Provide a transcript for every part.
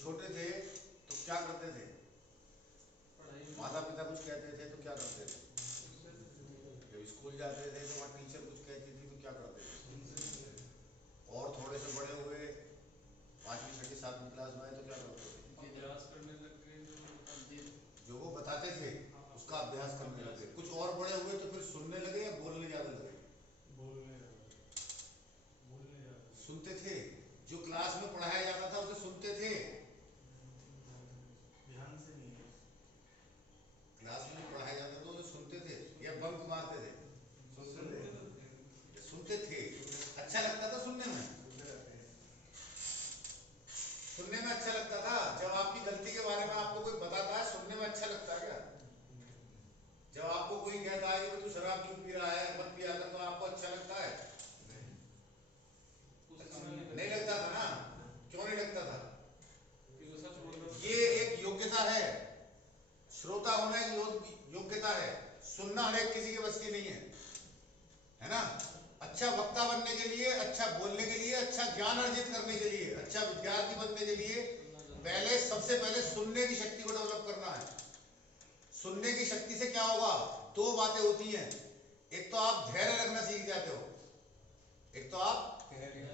छोटे थे तो क्या करते थे? माता पिता कुछ कहते थे तो क्या करते थे? जब स्कूल जाते थे तो वहाँ टीचर कुछ कहती थी तो क्या करते थे? और थोड़े से बड़े हुए, 5वीं 6ठी 7वीं क्लास में आए तो क्या करते थे? अभ्यास करने लग गए, जो वो बताते थे उसका अभ्यास करने लगे। कुछ और बड़े हुए तो फिर सुनने लगे या बोलने ज्यादा लगे? सुनते थे, जो क्लास में पढ़ाया जाता था उसे सुनते थे, ध्यान से नहीं। क्लास में पढ़ाया जाता था उसे सुनते थे या बंक मारते थे? सुनते थे। अच्छा लगता था सुनने में? सुनने में अच्छा लगता था? जब आपकी गलती के बारे में आपको कोई बताता है, सुनने में अच्छा लगता है क्या? जब आपको कोई कहता है कि तू शराब क्यों पी रहा है, मत पिया कर, तो आपको अच्छा लगता है? नहीं लगता था ना? क्यों नहीं लगता था? ये एक योग्यता है, श्रोता होने की योग्यता है। सुनना हर एक किसी के बस की नहीं है ना? अच्छा वक्ता बनने के लिए, अच्छा बोलने के लिए, अच्छा ज्ञान अर्जित करने के लिए, अच्छा विद्यार्थी बनने के लिए सबसे पहले सुनने की शक्ति को डेवलप करना है। सुनने की शक्ति से क्या होगा? दो बातें होती हैं। एक तो आप धैर्य रखना सीख जाते हो,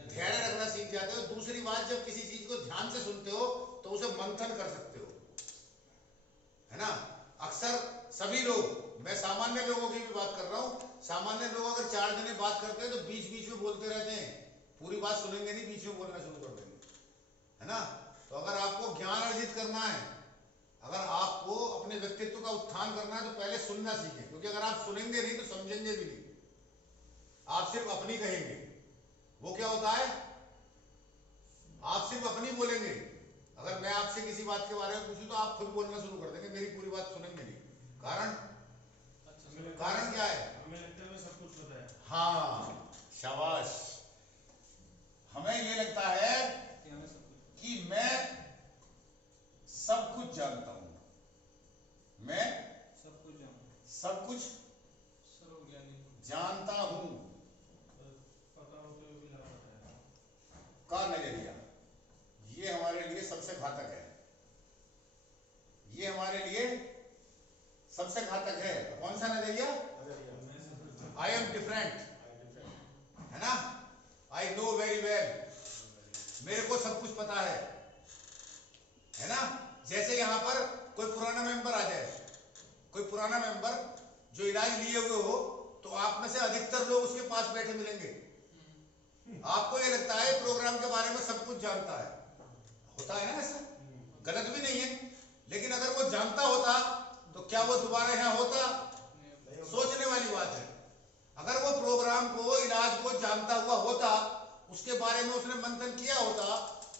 धैर्य रखना सीख जाते हो। दूसरी बात, जब किसी चीज को ध्यान से सुनते हो तो उसे मंथन कर सकते हो, है ना? अक्सर सभी लोग, मैं सामान्य लोगों की भी बात कर रहा हूं, सामान्य लोग अगर 4 जने बात करते हैं तो बीच बीच में बोलते रहते हैं, पूरी बात सुनेंगे नहीं, बीच में बोलना शुरू कर देंगे, है ना? तो अगर आपको ज्ञान अर्जित करना है, अगर आपको अपने व्यक्तित्व का उत्थान करना है तो पहले सुनना सीखें, क्योंकि अगर आप सुनेंगे नहीं तो समझेंगे भी नहीं, आप सिर्फ अपनी कहेंगे। वो क्या होता है? आप सिर्फ अपनी बोलेंगे। अगर मैं आपसे किसी बात के बारे में पूछूं तो आप खुद बोलना शुरू कर देंगे, मेरी पूरी बात सुनेंगे नहीं। कारण क्या है? हमें लगता है सब कुछ पता है। हाँ, शाबाश। हमें ये लगता है कि मैं सब कुछ जानता हूं, मैं सब कुछ जानता हूं पता होते हुए भी लापता है का नजरिया, ये हमारे लिए सबसे घातक है। ये हमारे लिए सबसे घातक है। कौन सा नजरिया? आई एम डिफरेंट, है ना? आई नो वेरी वेल, मेरे को सब कुछ पता है ना? जैसे यहां पर कोई पुराना मेंबर आ जाए, कोई पुराना मेंबर जो इलाज लिए हुए हो, तो आप में से अधिकतर लोग उसके पास बैठे मिलेंगे। आपको ये लगता है प्रोग्राम के बारे में सब कुछ जानता है, होता है ना? ऐसा गलत भी नहीं है, लेकिन अगर वो जानता होता तो क्या वो दोबारा यहां होता? सोचने वाली बात है। अगर वो प्रोग्राम को, इलाज को जानता हुआ होता, उसके बारे में उसने मंथन किया होता,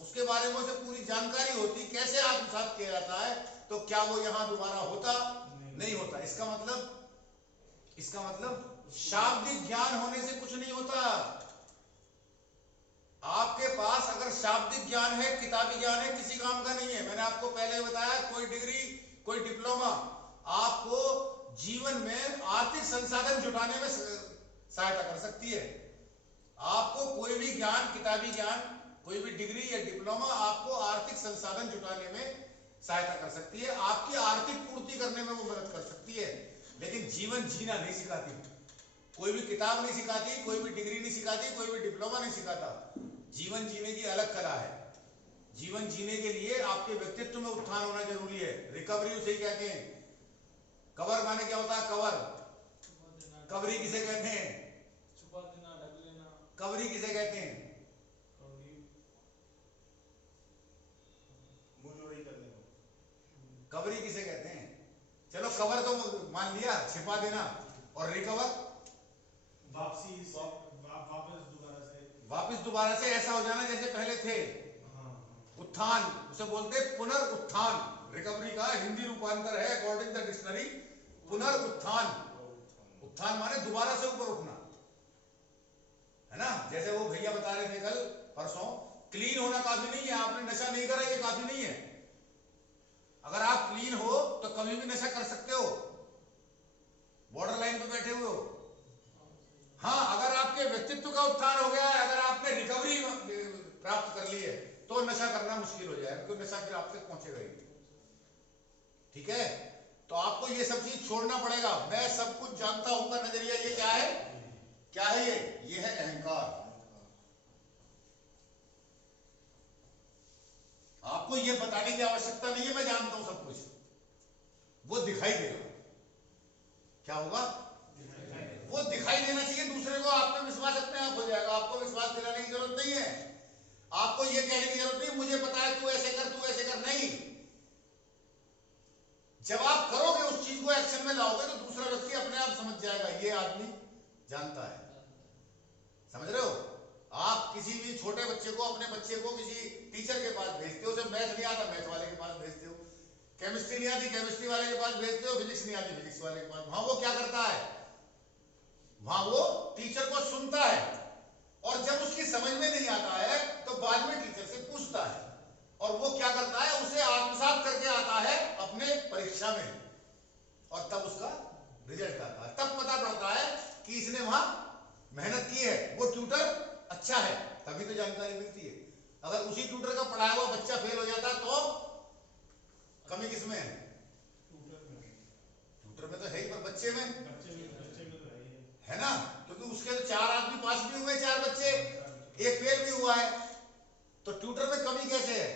उसके बारे में उसे पूरी जानकारी होती, कैसे आत्मसात किया जाता है, तो क्या वो यहां दोबारा होता? नहीं होता। इसका मतलब शाब्दिक ज्ञान होने से कुछ नहीं होता। आपके पास अगर शाब्दिक ज्ञान है, किताबी ज्ञान है, किसी काम का नहीं है। मैंने आपको पहले बताया, कोई डिग्री, कोई डिप्लोमा आपको जीवन में आर्थिक संसाधन जुटाने में सहायता कर सकती है। आपको कोई भी ज्ञान, किताबी ज्ञान, कोई भी डिग्री या डिप्लोमा आपको आर्थिक संसाधन जुटाने में सहायता कर सकती है, आपकी आर्थिक पूर्ति करने में वो मदद कर सकती है, लेकिन जीवन जीना नहीं सिखाती। कोई भी किताब नहीं सिखाती, कोई भी डिग्री नहीं सिखाती, कोई भी डिप्लोमा नहीं सिखाता। जीवन जीने की अलग कला है। जीवन जीने के लिए आपके व्यक्तित्व में उत्थान होना जरूरी है। रिकवरी उसे ही कहते हैं। कवर माने क्या होता है? कवर, कवरी किसे कहते हैं? छुपा देना, ढक लेना। कवरी किसे कहते हैं? कवरी किसे कहते हैं? चलो, कवर तो मान लिया, छिपा देना। और रिकवर? वापस दोबारा से ऐसा हो जाना जैसे पहले थे। उत्थान उसे बोलते पुनरुत्थान। रिकवरी का हिंदी रूपांतर है अकॉर्डिंग द डिक्शनरी पुनरुत्थान। उत्थान माने दोबारा से ऊपर उठना, है ना? जैसे वो भैया बता रहे थे कल परसों, क्लीन होना काफी नहीं है, आपने नशा नहीं करा ये काफी नहीं है। अगर आप क्लीन हो तो कभी भी नशा कर सकते हो, बॉर्डर लाइन पे बैठे हुए हो। हाँ, अगर आपके व्यक्तित्व का उत्थान हो गया है, अगर आपने रिकवरी प्राप्त कर ली है, तो नशा करना मुश्किल हो जाएगा, क्योंकि नशा फिर आप तक पहुंचेगा ही। ठीक है, तो आपको ये सब चीज छोड़ना पड़ेगा। मैं सब कुछ जानता हूं का नजरिया ये क्या है? क्या है ये है अहंकार। आपको ये बताने की आवश्यकता नहीं है मैं जानता हूं सब कुछ, वो दिखाई देगा। क्या होगा? वो दिखाई देना चाहिए दूसरे को, आप पे विश्वास अपने आप हो जाएगा। आपको विश्वास दिलाने की जरूरत नहीं है, आपको ये कहने की जरूरत नहीं मुझे पता है तू ऐसे कर, तू ऐसे कर। नहीं, जब आप करोगे उस चीज को एक्शन में लाओगे तो दूसरा व्यक्ति अपने आप समझ जाएगा ये आदमी जानता है। समझ रहे हो? आप किसी भी छोटे बच्चे को, अपने बच्चे को किसी टीचर के पास भेजते हो, जब मैथ नहीं आता मैथ वाले के पास भेजते हो, केमिस्ट्री नहीं आती केमिस्ट्री वाले के पास भेजते हो, फिजिक्स नहीं आती फिजिक्स वाले के पास। वहां वो क्या करता है? वहां वो टीचर को सुनता है, और जब उसकी समझ में नहीं आता है तो बाद में टीचर से पूछता है, और वो क्या करता है? उसे आत्मसात करके आता है अपने परीक्षा में, और तब उसका रिजल्ट आता है। तब पता पड़ता है कि इसने वहां मेहनत की है, वो ट्यूटर अच्छा है, तभी तो जानकारी मिलती है। अगर उसी ट्यूटर का पढ़ाया हुआ बच्चा फेल हो जाता तो कमी किसमें है? ट्यूटर में तो है ही, पर बच्चे में है ना, क्योंकि उसके तो 4 आदमी पास भी हुए, 4 बच्चे, एक फेल भी हुआ है, तो ट्यूटर में कमी कैसे है?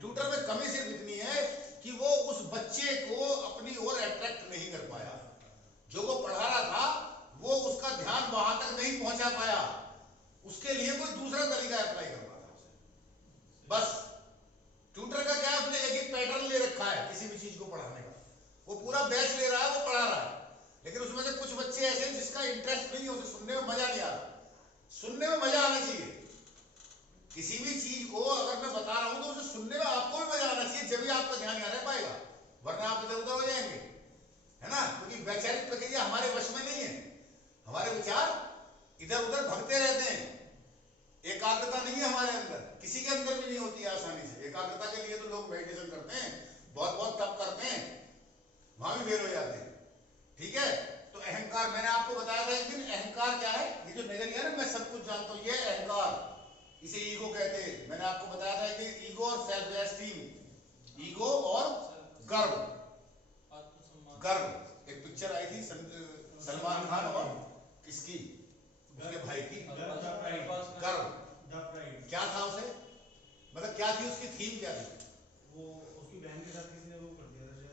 ट्यूटर में कमी सिर्फ इतनी है कि वो उस बच्चे को अपनी ओर अट्रैक्ट नहीं कर पाया। जो वो पढ़ा रहा था वो उसका ध्यान वहां तक नहीं पहुंचा पाया, उसके लिए कोई दूसरा तरीका अप्लाई करना था उसे। बस ट्यूटर का क्या है? उसने एक पैटर्न ले रखा है किसी भी चीज को पढ़ाने का, वो पूरा बैच ले रहा है, वो पढ़ा रहा है, लेकिन उसमें से कुछ बच्चे ऐसे हैं जिसका इंटरेस्ट नहीं है, उसे सुनने में मजा नहीं आ रहा। सुनने में मजा आना चाहिए। किसी भी चीज को अगर मैं बता रहा हूं तो उसे सुनने में आपको भी मजा आना चाहिए, जब भी आपका ध्यान यहाँ रह पाएगा, वरना आप इधर उधर हो जाएंगे, है ना, क्योंकि वैचारिक प्रक्रिया हमारे वश में नहीं है, हमारे विचार इधर उधर भगते रहते हैं। एकाग्रता नहीं है हमारे अंदर, किसी के अंदर भी नहीं होती है आसानी से। एकाग्रता के लिए तो लोग मेडिटेशन करते हैं, बहुत बहुत तप करते हैं, वहां भी फेल हो जाते हैं। ठीक है, तो अहंकार मैंने आपको बताया था एक दिन, अहंकार क्या है? ये जो नजरिया है ना, मैं सब कुछ जानता हूं, ये अहंकार, इसे ईगो कहते हैं। मैंने आपको बताया था कि ईगो और सेल्फ एस्टीम, ईगो और गर्व। गर्व एक पिक्चर आई थी सलमान खान और किसकी, उसके भाई की, गर्व। क्या था उसे, मतलब क्या थी उसकी थीम, क्या थी? वो उसकी बहन के साथ किसी ने वो कर दिया था,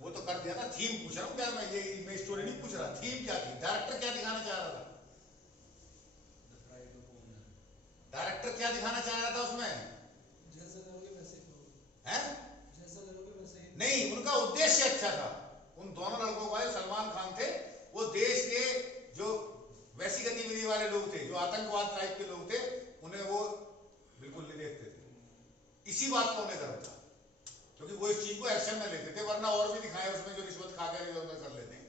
वो तो कर दिया था। थीम पूछ रहा हूँ क्या मैं स्टोरी नहीं पूछ रहा, थीम क्या थी? डायरेक्टर क्या दिखाना चाह रहा था? डायरेक्टर क्या दिखाना चाह रहा था उसमें? जैसा करोगे वैसे ही करोगे, हैं? जैसा करोगे वैसे ही नहीं, उनका उद्देश्य अच्छा था। उन दोनों लड़कों का, सलमान खान थे, वो देश के जो वैसी गतिविधि वाले लोग थे, जो आतंकवाद टाइप के लोग थे, उन्हें वो बिल्कुल नहीं देखते थे। इसी बात को उन्हें गर्व था, क्योंकि वो इस चीज को एक्शन में लेते थे, वरना और भी दिखाया उसमें जो रिश्वत खा कर इधर उधर कर लेते हैं।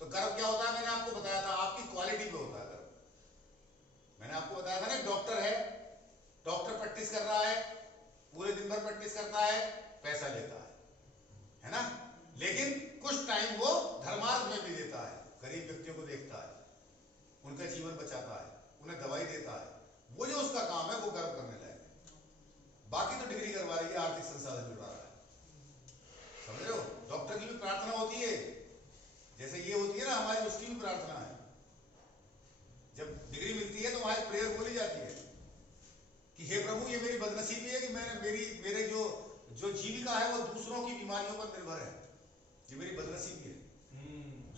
तो गर्व क्या होता है? मैंने आपको बताया था, आपकी क्वालिटी पे होता है गर्व। मैंने आपको बताया था ना, डॉक्टर है, डॉक्टर प्रैक्टिस कर रहा है, पूरे दिन भर प्रैक्टिस करता है, पैसा लेता है ना, लेकिन कुछ टाइम वो धर्मार्थ में भी देता है, गरीब व्यक्तियों को देखता है, उनका जीवन बचाता है, उन्हें दवाई देता है, वो जो उसका काम है वो गर्व करने लायक है। बाकी तो डिग्री करवा रही है, आर्थिक संसाधन जुटा रहा है। समझ रहे हो? डॉक्टर की भी प्रार्थना होती है, जैसे ये होती है ना हमारी, उसकी भी प्रार्थना है। जब डिग्री मिलती है तो वहां प्रेयर बोली जाती है कि हे प्रभु, ये मेरी बदनसीबी है कि मेरे जो जीविका है वो दूसरों की बीमारियों पर निर्भर है, ये मेरी बदनसीबी है।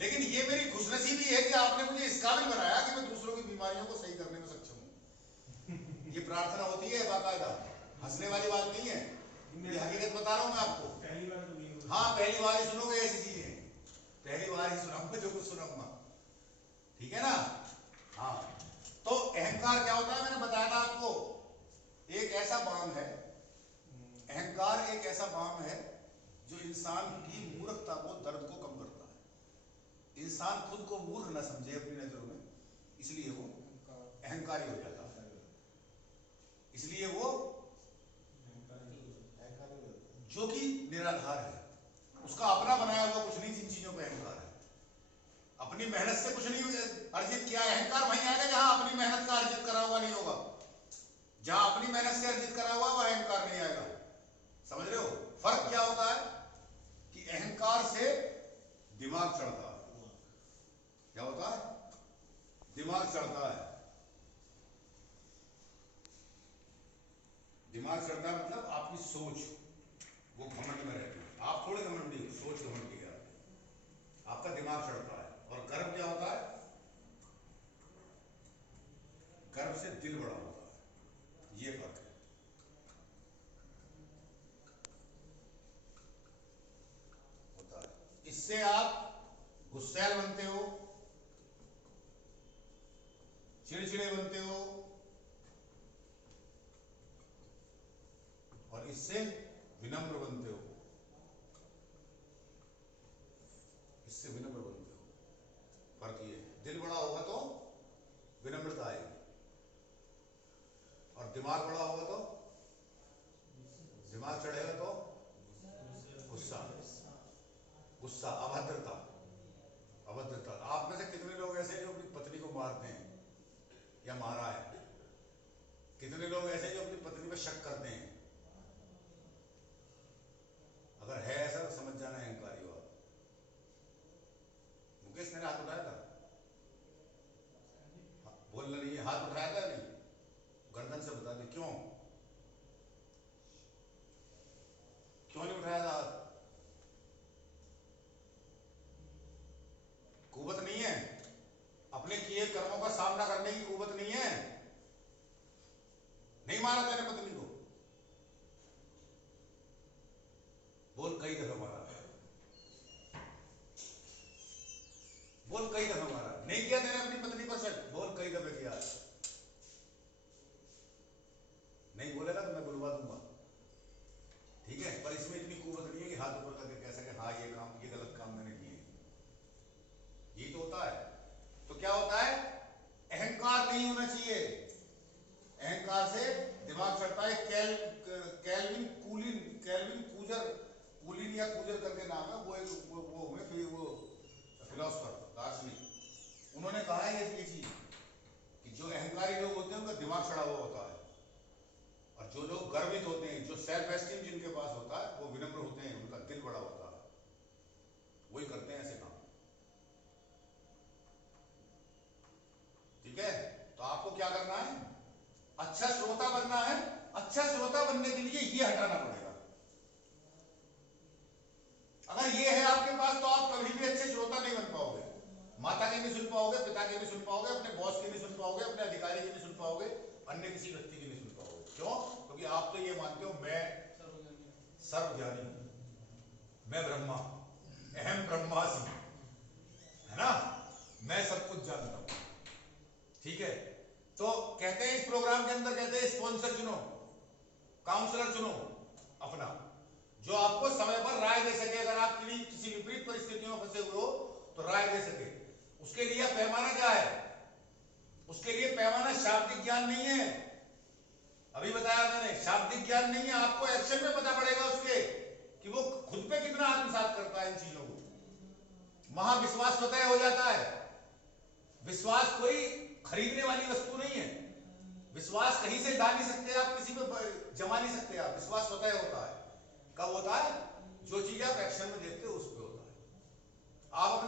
लेकिन ये मेरी खुशनसीबी है कि आपने मुझे इस काबिल बनाया कि मैं दूसरों की बीमारियों को सही करने में सक्षम हूं। ये प्रार्थना होती है बाकायदा, हंसने वाली बात नहीं है, ये हकीकत बता रहा हूं मैं आपको। पहली बार तो नहीं हुआ। हाँ, पहली बार ही सुनोगे ऐसी चीजें, पहली बार ही सुनाऊंगा जो कुछ सुनाऊंगा, ठीक है ना। हाँ, तो अहंकार क्या होता है? मैंने बताया था आपको, एक ऐसा बाम है, अहंकार एक ऐसा बाम है जो इंसान की मूर्खता को, दर्द को कम करता है। इंसान खुद को मूर्ख न समझे अपनी नजरों में, इसलिए वो अहंकारी हो जाता है, इसलिए वो जो कि निराधार है, उसका अपना बनाया हुआ कुछ नहीं, जिन चीजों पर अहंकार है, अपनी मेहनत से कुछ नहीं अर्जित किया है। अहंकार वहीं आएगा जहां अपनी मेहनत का अर्जित करा हुआ नहीं होगा। जहां अपनी मेहनत से अर्जित करा हुआ वह अहंकार दिमाग चढ़ता मतलब आपकी सोच वो घमंड में रहती है। आप थोड़े घमंडी हो, सोच घमंडी है आपका दिमाग चढ़ता है। और गर्व क्या होता है? गर्व से दिल बड़ा होता है, ये फर्क है। होता है इससे आप गुस्सैल बनते हो, चिड़चिड़े बनते हो, और इससे विनम्र बनते हो, इससे विनम्र बनते हो। फर्क ये दिल बड़ा होगा तो विनम्रता आएगी, और दिमाग बड़ा होगा तो दिमाग चढ़ेगा तो गुस्सा, गुस्सा, अभद्रता, अभद्रता। आप में से कितने लोग ऐसे जो अपनी पत्नी को मारते हैं या मारा है? कितने लोग ऐसे जो अपनी पत्नी पर शक करते हैं? अगर है ऐसा तो समझ जाना अहंकारी हो आप। मुकेश ने हाथ उठाया था, बोलना नहीं है, हाथ उठाया था नहीं? गर्दन से बता दे क्यों, क्यों नहीं उठाया था हाथ? कुवत नहीं है, अपने किए कर्मों का सामना करने की कुवत नहीं है। नहीं मारा तेरे पत्नी को? बोल कई दफे मारा, बोल कई दफे मारा। नहीं किया तेरे अपनी पत्नी पर शक? बोल कई दफे किया। नहीं बोलेगा तो मैं बुलवा दूंगा, ठीक है? पर इसमें इतनी कुवत नहीं है कि हाथ ऊपर करके कह सके हाँ ये काम, ये गलत काम मैंने किए। यही तो होता है। तो क्या होता है? अहंकार नहीं होना चाहिए। अहंकार से दिमाग चढ़ता है। कैल्विन कूलिन या कूजर करके नाम है, वो एक वो हुए फिर वो फिलोसफर, दार्शनिक। उन्होंने कहा है ये चीज कि जो अहंकारी लोग होते हैं उनका दिमाग चढ़ा हुआ होता है, और जो लोग गर्वित होते हैं, जो सेल्फ एस्टीम जिनके पास होता है, वो विनम्र होते हैं, उनका दिल बड़ा होता है, वही करते हैं ऐसे काम। ठीक है? तो आपको क्या करना है? अच्छा श्रोता बनना है। अच्छा श्रोता बनने के लिए ये हटाना पड़ेगा। अगर ये है आपके पास तो आप कभी भी अच्छे श्रोता नहीं बन पाओगे। माता के नहीं सुन पाओगे, पिता के नहीं सुन पाओगे, अपने बॉस के नहीं सुन पाओगे, अपने अधिकारी के नहीं सुन पाओगे, अन्य किसी व्यक्ति की नहीं सुन पाओगे। क्यों? क्योंकि आप तो ये मानते हो मैं सर्वज्ञानी हूं, मैं ब्रह्मा, अहम ब्रह्मास्मि, है ना? मैं सब कुछ जानता हूं। ठीक है? तो कहते हैं इस प्रोग्राम के अंदर, कहते हैं स्पॉन्सर चुनो, काउंसलर चुनो अपना, जो आपको समय पर राय दे सके। अगर आप किसी विपरीत परिस्थितियों में फंसे हुए हो तो राय दे सके। उसके लिए पैमाना क्या है? उसके लिए पैमाना शाब्दिक ज्ञान नहीं है। अभी बताया मैंने, शाब्दिक ज्ञान नहीं है। आपको एक्शन में पता पड़ेगा उसके कि वो खुद पे कितना आत्मसात करता है इन चीजों को। महाविश्वास स्वतः हो जाता है। विश्वास कोई खरीदने वाली वस्तु नहीं है। विश्वास कहीं से ला नहीं सकते आप, किसी पे जमा नहीं सकते आप। विश्वास स्वतः होता है। कब होता है? जो चीज आप एक्शन में देखते हो उस पर होता है। आप अपने